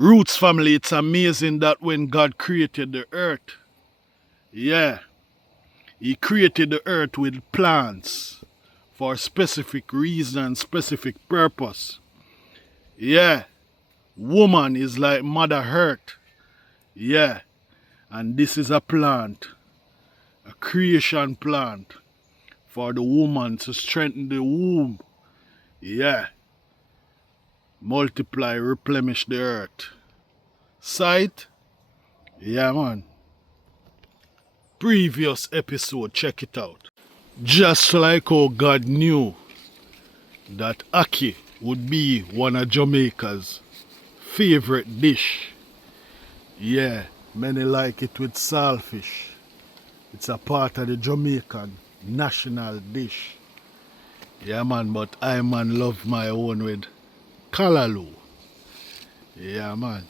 Roots family, it's amazing that when God created the earth, yeah, He created the earth with plants for a specific reason, specific purpose. Yeah, woman is like Mother Earth. Yeah, and this is a plant, a creation plant for the woman to strengthen the womb. Yeah, multiply, replenish the earth. Sight? Yeah, man. Previous episode, check it out. Just like how God knew that ackee would be one of Jamaica's favorite dish. Yeah, many like it with saltfish. It's a part of the Jamaican national dish. Yeah man, but I man love my own with callaloo. Yeah man.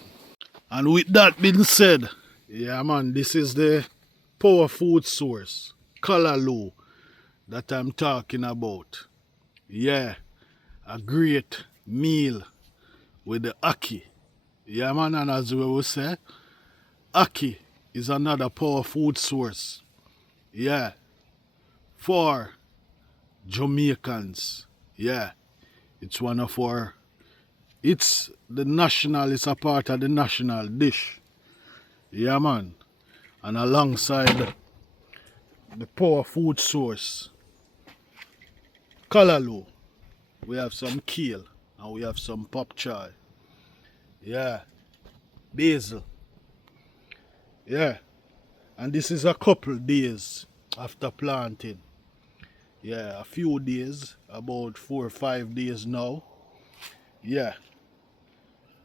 And with that being said, yeah man, this is the power food source, callaloo, that I'm talking about. Yeah, a great meal with the ackee. Yeah man, and as we will say, ackee is another power food source. Yeah, for Jamaicans. Yeah, it's one of our, it's a part of the national dish. Yeah man, and alongside the power food source, callaloo, we have some kale and we have some pop chai. Yeah, basil. Yeah, and this is a couple days after planting. Yeah, a few days, about 4 or 5 days now. Yeah,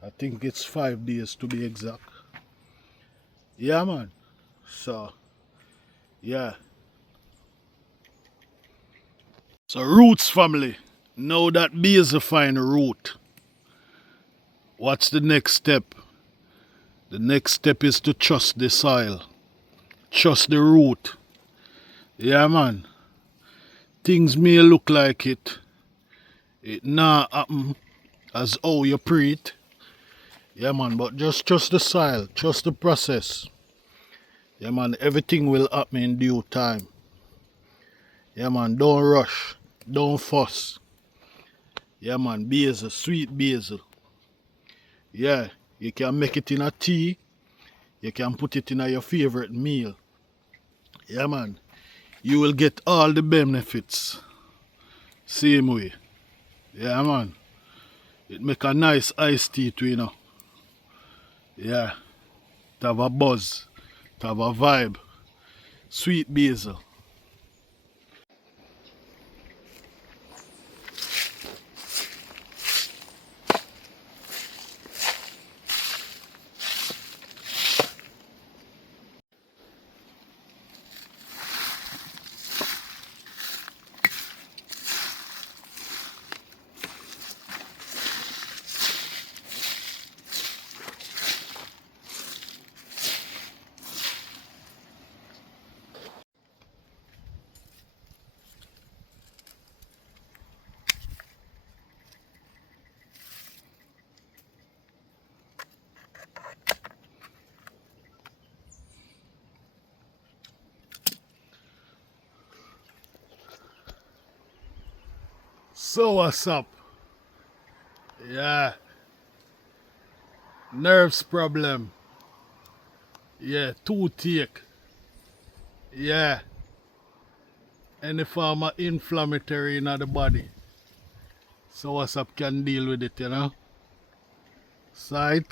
I think it's 5 days to be exact. Yeah, man. So, yeah. So, roots family. Now that basil find a root, what's the next step? The next step is to trust the soil, trust the root. Yeah, man. Things may look like it not happen as how you pray it. Yeah, man, but just trust the soil, trust the process. Yeah, man, everything will happen in due time. Yeah, man, don't rush, don't fuss. Yeah, man, basil, sweet basil. Yeah, you can make it in a tea, you can put it in your favorite meal. Yeah, man, you will get all the benefits. Same way. Yeah, man, it make a nice iced tea too, you know. Yeah, to have a buzz, to have a vibe. Sweet basil. So what's up? Yeah, nerves problem. Yeah, toothache. Yeah, any form of inflammatory in the body. So what's up can deal with it, you know. Sight.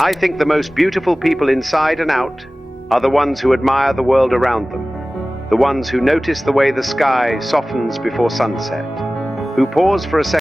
I think the most beautiful people inside and out are the ones who admire the world around them, the ones who notice the way the sky softens before sunset, who pause for a second